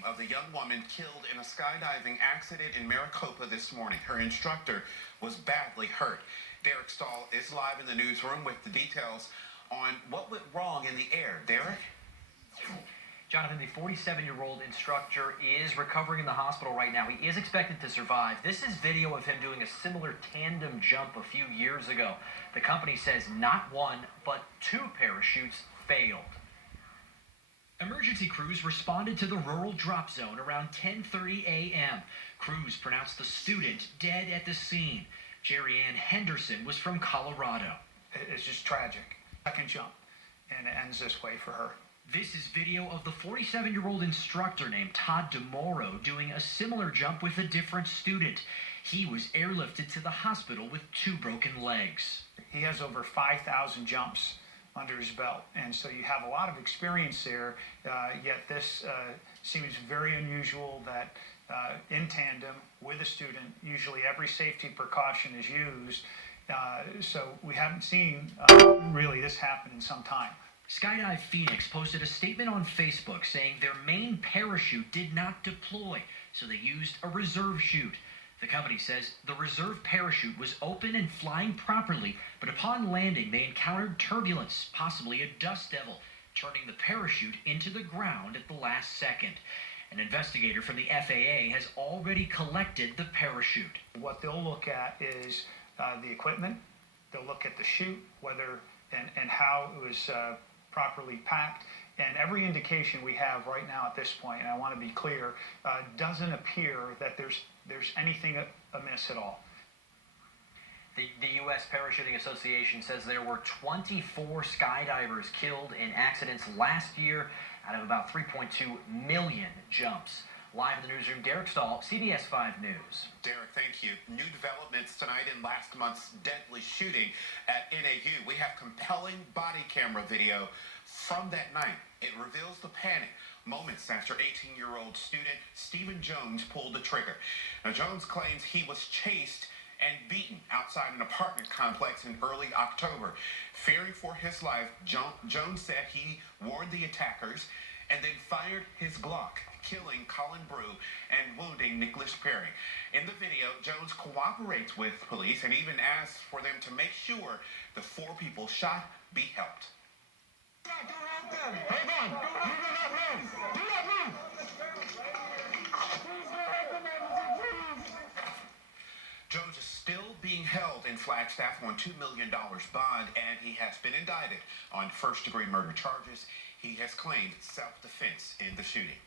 name of the young woman killed in a skydiving accident in Maricopa this morning. Her instructor was badly hurt. Derek Stahl is live in the newsroom with the details on what went wrong in the air. Derek? Jonathan, the 47-year-old instructor is recovering in the hospital right now. He is expected to survive. This is video of him doing a similar tandem jump a few years ago. The company says not one, but two parachutes failed. Emergency crews responded to the rural drop zone around 10:30 a.m. Crews pronounced the student dead at the scene. Jerry Ann Henderson was from Colorado. It's just tragic. Second jump, and it ends this way for her. This is video of the 47-year-old instructor named Todd DeMoro doing a similar jump with a different student. He was airlifted to the hospital with two broken legs. He has over 5,000 jumps under his belt, and so you have a lot of experience there, yet this seems very unusual that in tandem with a student, usually every safety precaution is used, so we haven't seen really this happen in some time. Skydive Phoenix posted a statement on Facebook saying their main parachute did not deploy, so they used a reserve chute. The company says the reserve parachute was open and flying properly, but upon landing they encountered turbulence, possibly a dust devil, turning the parachute into the ground at the last second. An investigator from the FAA has already collected the parachute. What they'll look at is the equipment, they'll look at the chute, whether and how it was properly packed, and every indication we have right now at this point, and I want to be clear, doesn't appear that there's anything amiss at all. The U.S. Parachuting Association says there were 24 skydivers killed in accidents last year out of about 3.2 million jumps. Live in the newsroom, Derek Stahl, CBS 5 News. Derek, thank you. New developments tonight in last month's deadly shooting at NAU. We have compelling body camera video from that night. It reveals the panic moments after 18-year-old student Stephen Jones pulled the trigger. Now, Jones claims he was chased and beaten outside an apartment complex in early October. Fearing for his life, Jones said he warned the attackers and then fired his Glock, killing Colin Brew and wounding Nicholas Perry. In the video, Jones cooperates with police and even asks for them to make sure the four people shot be helped. Jones is still being held in Flagstaff on $2 million bond, and he has been indicted on first-degree murder charges. He has claimed self-defense in the shooting.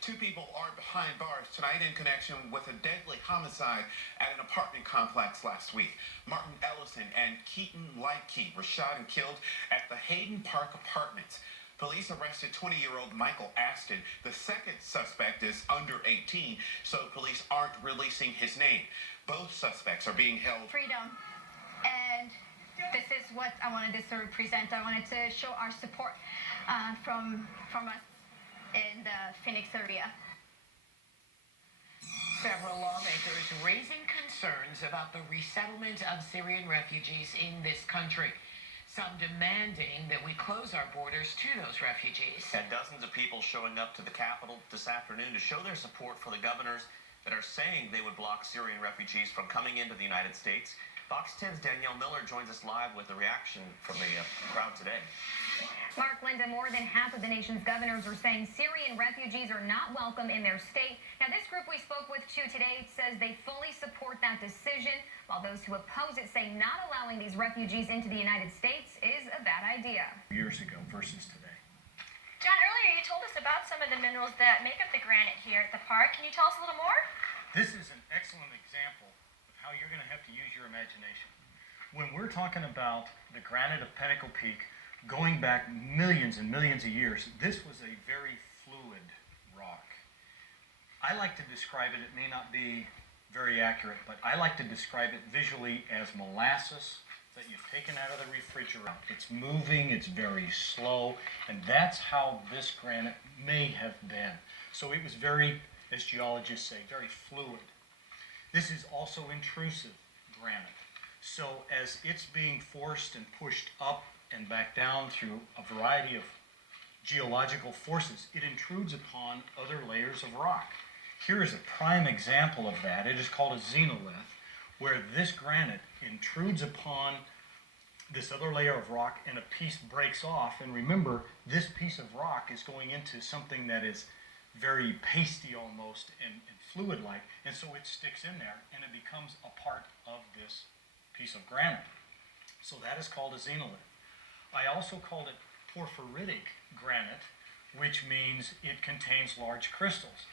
Two people are behind bars tonight in connection with a deadly homicide at an apartment complex last week. Martin Ellison and Keaton Lightkeep were shot and killed at the Hayden Park Apartments. Police arrested 20-year-old Michael Aston. The second suspect is under 18, so police aren't releasing his name. Both suspects are being held. Freedom. And this is what I wanted this to represent. I wanted to show our support from us in the Phoenix area. Several lawmakers raising concerns about the resettlement of Syrian refugees in this country. Some demanding that we close our borders to those refugees. And dozens of people showing up to the Capitol this afternoon to show their support for the governors that are saying they would block Syrian refugees from coming into the United States. Fox 10's Danielle Miller joins us live with a reaction from the crowd today. Mark, Linda, more than half of the nation's governors are saying Syrian refugees are not welcome in their state. Now, this group we spoke with too today says they fully support that decision, while those who oppose it say not allowing these refugees into the United States is a bad idea. Years ago versus today. John, earlier you told us about some of the minerals that make up the granite here at the park. Can you tell us a little more? This is an excellent example of how you're going to have to use your imagination. When we're talking about the granite of Pinnacle Peak going back millions and millions of years, this was a very fluid rock. I like to describe it, it may not be very accurate, but I like to describe it visually as molasses that you've taken out of the refrigerator. It's moving, it's very slow, and that's how this granite may have been. So it was very, as geologists say, very fluid. This is also intrusive granite. So as it's being forced and pushed up and back down through a variety of geological forces. It intrudes upon other layers of rock. Here is a prime example of that. It is called a xenolith, where this granite intrudes upon this other layer of rock and a piece breaks off. And remember, this piece of rock is going into something that is very pasty almost and fluid-like, and so it sticks in there and it becomes a part of this piece of granite. So that is called a xenolith. I also called it porphyritic granite, which means it contains large crystals.